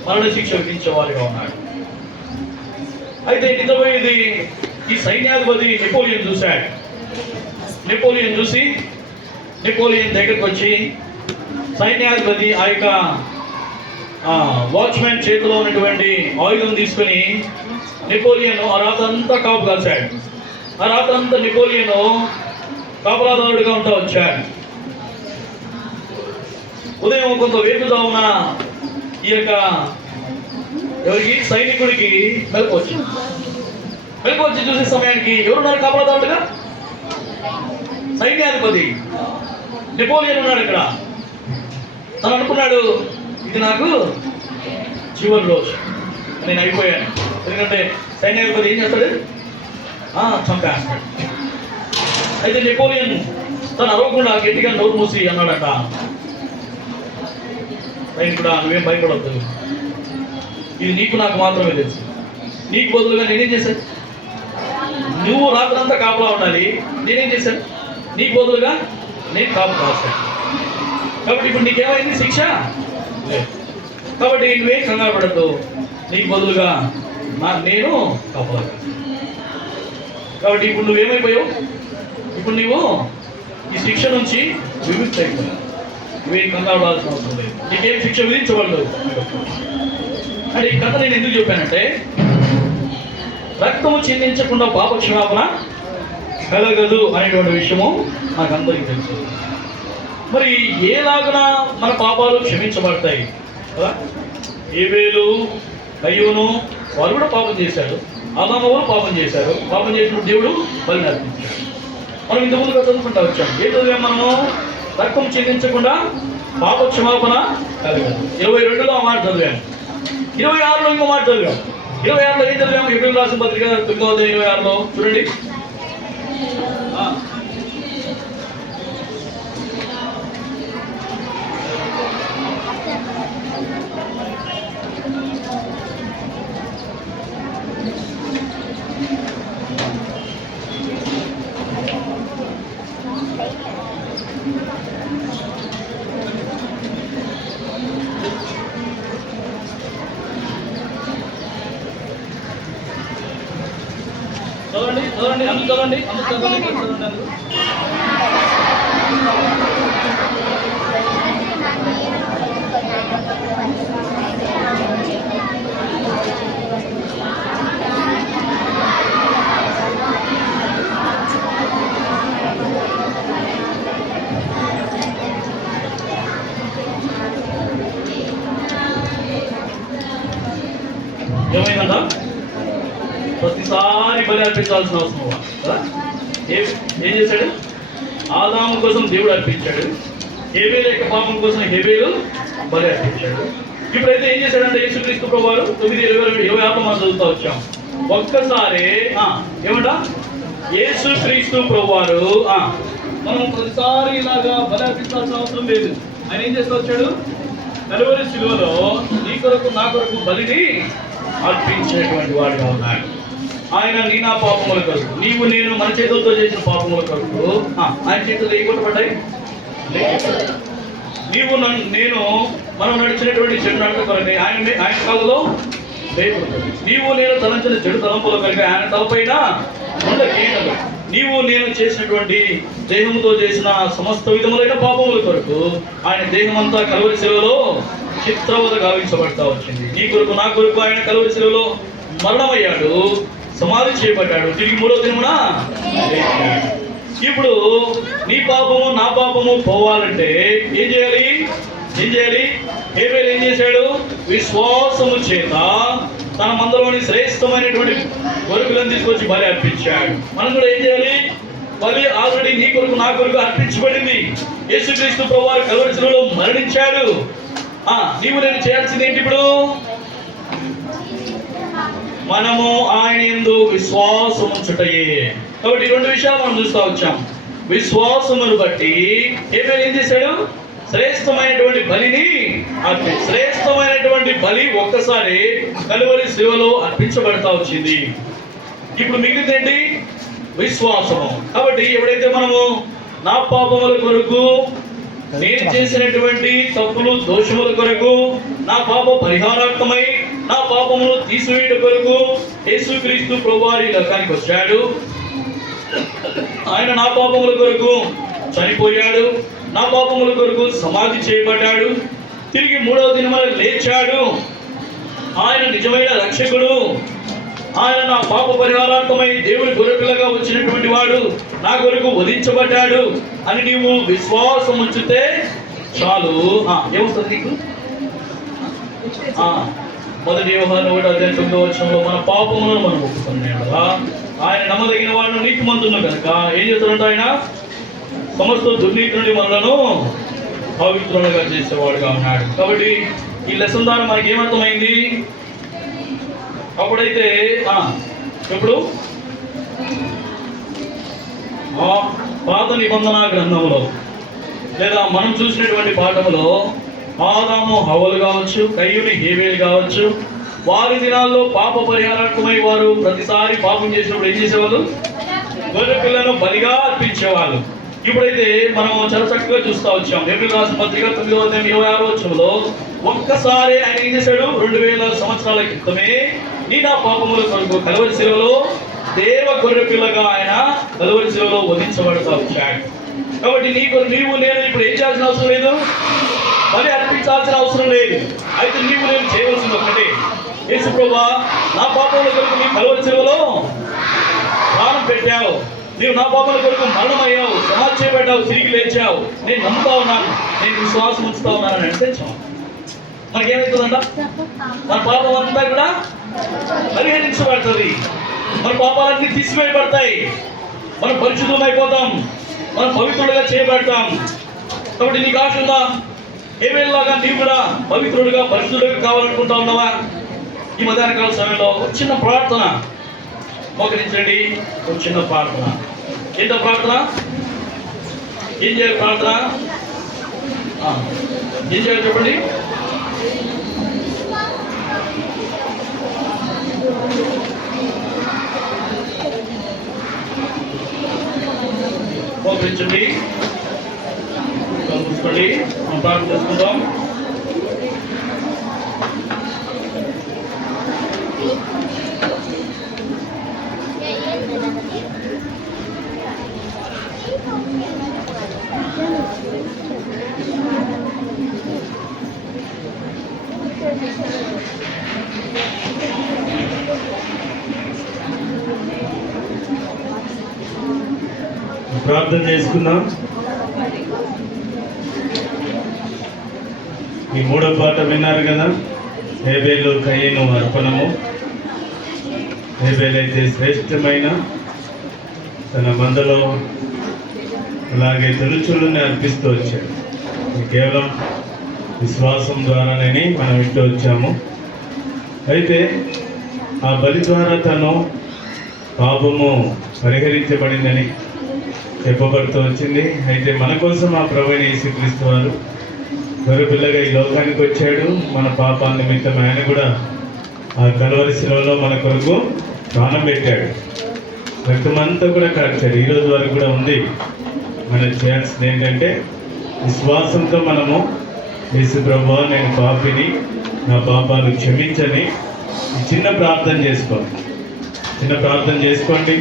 మరణశిక్ష విధించేవారుగా ఉన్నాడు. అయితే నిద్రపోయేది ఈ సైన్యాధిపతి నెపోలియన్ చూశాడు. నెపోలియన్ చూసి నెపోలియన్ దగ్గరికి వచ్చి సైన్యాధిపతి ఆ యొక్క వాచ్మ్యాన్ చేతిలో ఉన్నటువంటి ఆయుధం తీసుకొని నెపోలియన్ ఆ రాత్రంతా కాపు కాల్చాడు. ఆ రాత్రంతా నెపోలియన్ కాపలాదారుడిగా ఉంటా వచ్చాడు. ఉదయం కొంత వేకుజామున ఈ యొక్క ఎవరికి సైనికుడికి మెలకు వచ్చింది. మెలకు వచ్చి చూసే సమయానికి ఎవరున్నారు కాపలాదారుడుగా? సైన్యాధిపతి నెపోలియన్ ఉన్నాడు ఇక్కడ. తను అనుకున్నాడు, ఇది నాకు చివరి రోజు, నేను అయిపోయాను. ఎందుకంటే సైన్యాధిపతి ఏం చేస్తాడు, చంపేస్తాడు. అయితే నెపోలియన్ తను అరవకుండా గట్టిగా నోరు మూసి అన్నాడట, సైనికుడా నువ్వేం భయపడవద్దు, ఇది నీకు నాకు మాత్రమే తెలుసు. నీకు బదులుగా నేనేం చేశాను, నువ్వు రాత్రంతా కాపలా ఉండాలి, నేనేం చేశాను, నీకు బదులుగా నేను కాపు కాస్తాను. కాబట్టి ఇప్పుడు నీకేమైంది, శిక్ష లేదు. కాబట్టి నువ్వేం కంగారు పడద్దు, నీకు బదులుగా నేను కాపలా కాస్తాను. కాబట్టి ఇప్పుడు నువ్వేమైపోయావు, ఇప్పుడు నువ్వు ఈ శిక్ష నుంచి విముక్తి అయిపోయావు. నువ్వేం కంగారు పడాల్సిన అవసరం లేదు, నీకేం శిక్ష విధించబడదు. అంటే ఈ కథ నేను ఎందుకు చెప్పానంటే, రక్తము చిందించకుండా పాప క్షమాపణ కలగదు అనేటువంటి విషయము నాకు అందరికీ తెలుసు. మరి ఏలాగున మన పాపాలు క్షమించబడతాయి కదా? ఏబేలు కయ్యూను వారు కూడా పాపం చేశారు, ఆదాము వారు పాపం చేశారు. పాపం చేసినప్పుడు దేవుడు బలిని అర్పించాడు. మనం ఇంతకుముందుగా చదువుకుంటా వచ్చాం. ఏ చదివాం మనము? రక్తం చిందించకుండా పాప క్షమాపణ కలగదు. 22లో ఆ మాట చదివాము. 26లో ఇంకో మాట చదివాము. 26లో ఏం చదివాము? ఏప్రిల్ రాసిన పత్రిక 9:26లో చూడండి. చదవండి చదవండి అందరూ చదవండి చదవండి. ఏమైందంట? ప్రతిసారి బలి అర్పించాల్సిన అవసరం కదా? ఏం చేశాడు? ఆదాము కోసం దేవుడు అర్పించాడు, హేబేలు యొక్క పాపం కోసం హేబేలు బలి అర్పించాడు. ఇప్పుడైతే ఏం చేశాడంటే యేసుక్రీస్తు ప్రభువారు 9:26 మనం చదువుతా వచ్చాం. ఒక్కసారి ఏమంట? యేసుక్రీస్తు ప్రభువారు మనం ప్రతిసారి ఇలాగా బలి అర్పించాల్సిన అవసరం లేదు. ఆయన ఏం చేస్తూ వచ్చాడు? కలువరి శిలువలో నీ కొరకు నా కొరకు బలిని అర్పించేటువంటి వాడుగా ఉన్నాడు. ఆయన నీ నా పాపముల కొరకు, నీవు నేను మన చేతులతో చేసిన పాపముల కొరకు ఆయన చేతులు వేయగొట్టబడ్డాయి. నీవు నేను మనం నడిచినటువంటి చెడు నడక కొరకు ఆయన కాలంలో నీవు నేను తలంచిన చెడు తలంపుల కొరకు ఆయన తలపైన ఉండకీటలు. నీవు నేను చేసినటువంటి దేహంతో చేసిన సమస్త విధములైన పాపముల కొరకు ఆయన దేహం అంతా కలువరి శిలువలో చిత్రవద గావించబడతా వచ్చింది. నీ కొరకు నా కొరకు ఆయన కలువరి శిలువలో మరణమయ్యాడు, సమాధి చేయబడ్డాడు, తిరిగి 3వ దినమున లేచాడు. ఇప్పుడు నీ పాపము నా పాపము పోవాలంటే ఏం చేయాలి? హేబేలు ఏం చేశాడు? విశ్వాసము చేత తన మందలోని శ్రేష్టమైనటువంటి గొర్రెలను తీసుకొచ్చి బలి అర్పించాడు. మనం కూడా ఏం చేయాలి? బలి ఆల్రెడీ నీ కొరకు నా కొరకు అర్పించబడింది. యేసుక్రీస్తు ప్రభువారు కలువరి శిలువలో మరణించాడు. నీవు నేను చేయాల్సింది ఏంటి? ఇప్పుడు మనము ఆయన యందు విశ్వాసం ఉంచుటయే. కాబట్టి 2 విషయాలు మనం చూస్తూ వచ్చాం. విశ్వాసమును బట్టి హేబేలు ఏం చేశాడు? శ్రేష్టమైనటువంటి బలి ఒక్కసారి కలువరి శిలువలో అర్పించబడతా వచ్చింది. ఇప్పుడు మిగిలిందేంటి? విశ్వాసము. కాబట్టి ఎప్పుడైతే మనము నా పాపముల కొరకు, నేను చేసినటువంటి తప్పులు దోషముల కొరకు, నా పాప పరిహారార్థమై నా పాపములు తీసివేయట కొరకు యేసుక్రీస్తు ప్రభువారు ఈ లోకానికి వచ్చాడు. ఆయన నా పాపముల కొరకు చనిపోయాడు, నా పాపముల కొరకు సమాధి చేయబడ్డాడు, తిరిగి 3వ దినమున లేచాడు. ఆయన నిజమైన రక్షకుడు. ఆయన నా పాప పరిహారార్థమై దేవుని గొర్రెపిల్లగా వచ్చినటువంటి వాడు, నా కొరకు వధించబడ్డాడు అని నీవు విశ్వాసం ఉంచితే చాలు. ఏమవుతుంది నీకు? 1 యోహాను 1:9 మన పాపములను మనం ఒప్పుకున్నాడు, ఆయన నమ్మదగిన వాడిని నీతిమంతుడు కనుక ఏం చేస్తాడంటే ఆయన సమస్త దుర్నీతి నుండి మనలను పవిత్రులుగా చేసేవాడుగా ఉన్నాడు. కాబట్టి ఈ లెసన్ ద్వారా మనకి ఏమర్థమైంది? అప్పుడైతే ఇప్పుడు పాత నిబంధన గ్రంథంలో లేదా మనం చూసినటువంటి పాఠంలో ఆదాము హవ్వలు కావచ్చు, కయ్యూని హేబేలు కావచ్చు, వారి దినాల్లో పాప పరిహారార్థమై వారు ప్రతిసారి పాపం చేసినప్పుడు ఏం చేసేవాళ్ళు? గొర్రె పిల్లను బలిగా అర్పించేవాళ్ళు. ఇప్పుడైతే మనం చాలా చక్కగా చూస్తూ వచ్చాం. హెబ్రీ రాసిన పత్రిక 9:26 ఒక్కసారి ఆయన ఏం చేశాడు? 2000 సంవత్సరాల క్రితమే నీ నా పాపముల కొరకు కలువరి శిలువలో దేవ గొర్రె పిల్లగా ఆయన కలువరి శిలువలో వధించబడతా వచ్చాడు. కాబట్టి నీవు నేను ఇప్పుడు ఏం చేయాల్సిన అవసరం లేదు, బలి అర్పించాల్సిన అవసరం లేదు. అయితే నీవు నేను చేయవలసింది ఒక్కటే, యేసు ప్రభువా నా పాపముల కొరకు నీ కలువరి శిలువలో ప్రాణం పెట్టావు, నీవు నా పాపముల కొరకు మరణమయ్యావు, సమాధి చేయబడ్డావు, తిరిగి లేచావు, నేను నమ్ముతా ఉన్నాను, నేను విశ్వాసం ఉంచుతా ఉన్నాను అని అంటే మనకేమవుతుందంట? మన పాపం అంతా కూడా పరిహరించబడుతుంది, మన పాపాలన్నీ తీసివేయబడతాయి, మనం పరిశుద్ధం అయిపోతాం, మనం పవిత్రులుగా చేయబడతాం. కాబట్టి నీకు ఆశ ఉందా? హేబేలులాగా నీవు కూడా పవిత్రుడుగా పరిశుద్ధుడుగా కావాలనుకుంటా ఉన్నావా? ఈ మధ్యాహ్నకాల సమయంలో ఒక చిన్న ప్రార్థన మోకరించండి. ఒక చిన్న ప్రార్థన. ఏంటో ప్రార్థన? ఏం చేయాలి ప్రార్థన? ఏం చేయాలి చెప్పండి? మోకరించండి, చూసుకోండి, మనం ప్రార్థన చేసుకుందాం. ప్రార్థన చేసుకుందాం. ఈ 3వ పాట విన్నారు కదా, హేబేలు కయీను అర్పణము. హేబేలు అయితే శ్రేష్టమైన తన మందలో అలాగే తొలుచులని అర్పిస్తూ వచ్చాడు. కేవలం విశ్వాసం ద్వారానే మనం ఇంటూ వచ్చాము. అయితే ఆ బలి ద్వారా తను పాపము పరిహరించబడిందని చెప్పబడుతూ వచ్చింది. అయితే మన కోసం ఆ ప్రభువైన యేసుక్రీస్తు వారు గొర్రెపిల్లగా ఈ లోకానికి వచ్చాడు. మన పాపాల నిమిత్తం ఆయన కూడా ఆ కలువరి శిలువలో మన కొరకు ప్రాణం పెట్టాడు, రక్తమంతా కూడా కార్చాడు. ఈ రోజు వరకు కూడా ఉంది. మనం చేయాల్సింది ఏంటంటే విశ్వాసంతో మనము యేసు ప్రభువా నేను పాపిని, నా పాపాలు క్షమించని ఈ చిన్న ప్రార్థన చేసుకోండి. చిన్న ప్రార్థన చేసుకోండి.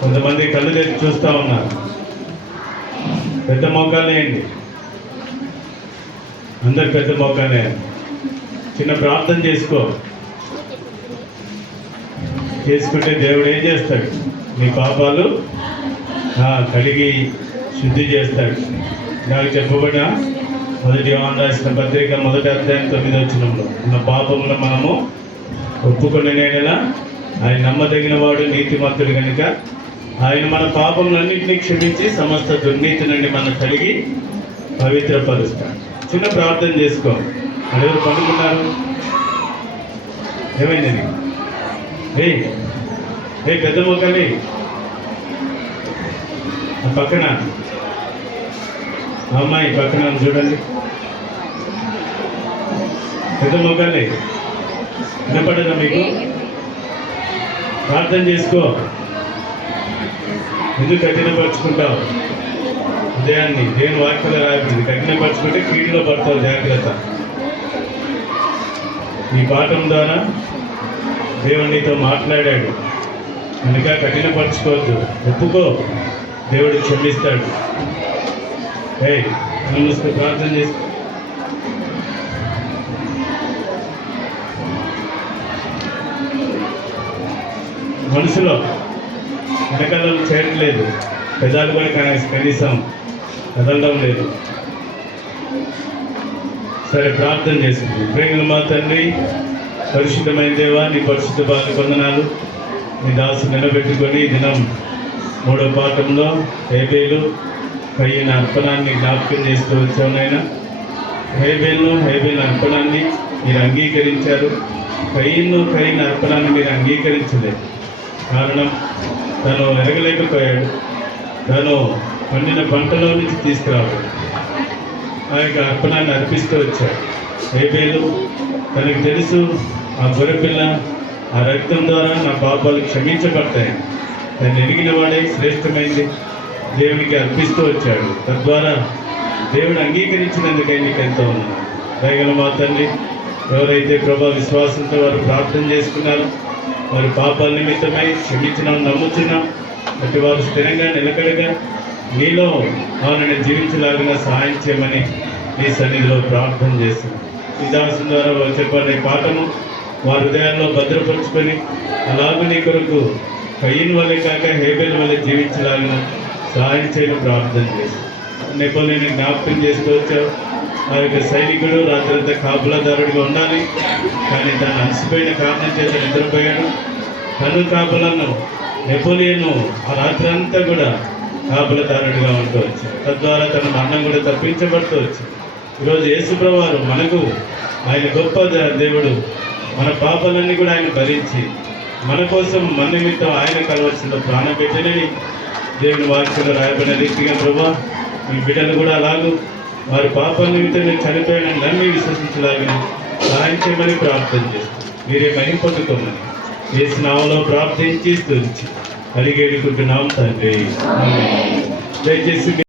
కొంతమంది కళ్ళు తెరిచి చూస్తూ ఉన్నారు. పెద్ద మోకాలు వేయండి, అందరు పెద్ద మోకాలు వేయండి. చిన్న ప్రార్థన చేసుకుంటే దేవుడు ఏం చేస్తాడు? నీ పాపాలు కడిగి శుద్ధి చేస్తాడు. నాకు చెప్పబడిన మొదటి యోహాను రాసిన పత్రిక 1వ అధ్యాయం 9వ వచనంలో మన పాపములు మనము ఒప్పుకునే నేనలా ఆయన నమ్మదగిన వాడు, నీతిమంతుడు కనుక ఆయన మన పాపములన్నింటినీ క్షమించి సమస్త దుర్నీతి నుండి మనం కలిగి పవిత్రపరుస్తాడు. చిన్న ప్రార్థన చేసుకో. ఎవరు పడుకున్నారు? ఏమైంది? ఏ పెద్ద మొక్కని పక్కన అమ్మాయి పక్కన చూడండి. పెద్ద మొక్కని వినపడదా మీకు? ప్రార్థన చేసుకో. ఎందుకు కఠినపరుచుకుంటావు? ఉదయాన్ని దేవుని వాక్యలో రాయించింది. కఠినపరుచుకుంటే కీడులో పడతావు, జాగ్రత్త. ఈ పాఠం ద్వారా దేవుడు నీతో మాట్లాడాడు కనుక కఠినపరచుకోవద్దు, ఒప్పుకో, దేవుడు క్షమిస్తాడు. నమస్తే, ప్రార్థన చేసుకో. మనసులో వెనకాలను చేయట్లేదు, పెదాలు కూడా కనీసం కదలడం లేదు. సరే, ప్రార్థన చేసుకుంది. ప్రేమల మా తండ్రి, పరిశుద్ధమైన దేవా, నీ పరిశుద్ధ బాధ వందనాలు. నీ దాసు నిలబెట్టుకొని దినం 3వ పాఠంలో హేబేలు కయ్యిన అర్పణాన్ని జ్ఞాపకం చేస్తూ వచ్చావు నాయన. హేబేలు అర్పణాన్ని మీరు అంగీకరించారు, కయ్యిన అర్పణాన్ని మీరు అంగీకరించలేదు. కారణం, తను ఎరగలేకపోయాడు. తను పండిన పంటలో నుంచి తీసుకురావాలి, ఆ యొక్క అర్పణాన్ని అర్పిస్తూ వచ్చాడు. హేబేలు తనకు తెలుసు, ఆ గొర్రెపిల్ల ఆ రక్తం ద్వారా నా పాపాలు క్షమించబడతాయి, దాన్ని ఎరిగిన వాడే శ్రేష్టమైంది దేవునికి అర్పిస్తూ వచ్చాడు. తద్వారా దేవుడు అంగీకరించినందుకై నీకు ఎంతో ఉన్నాను. దయగల మా తండ్రి, ఎవరైతే ప్రభా విశ్వాసంతో వారు ప్రార్థన చేసుకున్నారో వారి పాపాల నిమిత్తమై క్షమించినాం, నమ్ముతున్నాం. అటు వారు స్థిరంగా నిలకడగా నీలో వాళ్ళని జీవించలాగిన సహాయం చేయమని నీ సన్నిధిలో ప్రార్థన చేస్తున్నాం. ఈ దాసం ద్వారా చెప్పబడే పాఠము వారి హృదయాల్లో భద్రపరుచుకొని అలాగూ నీ కొరకు కయ్యిన వల్లే కాక హేబేలు వల్లే జీవించలాగిన సహాయం చేయడం ప్రార్థన చేసి నెపోలియన్ జ్ఞాపకం చేస్తూ వచ్చావు. ఆ యొక్క సైనికుడు రాత్రంతా కాపులాదారుడిగా ఉండాలి, కానీ తను అలసిపోయిన కారణం చేత నిద్రపోయాడు. తను కాపులను నెపోలియన్ ఆ రాత్రంతా కూడా కాపులదారుడిగా ఉంటూ వచ్చాడు. తద్వారా తన మరణం కూడా తప్పించబడుతూ వచ్చింది. ఈరోజు యేసుప్రభువు వారు మనకు ఆయన గొప్ప దేవుడు, మన పాపాలన్నీ కూడా ఆయన భరించి మన కోసం మన నిమిత్తం ఆయన కలవలసిన ప్రాణం పెట్టనని దేవుని వాక్యంలో రాయబడిన రీతిగా ప్రభా మీ బిడ్డలు కూడా అలాగూ వారి పాపాల నిమిత్తం నేను చనిపోయానని నమ్మి విశ్వసించలాగిన సహాయం చేయమని ప్రార్థన చేస్తాను. మీరే మహిమ పొందుకోమని యేసు నామములో ప్రార్థించి స్తుతించి అడిగేడుకుంటున్నాం తండ్రి. దయచేసి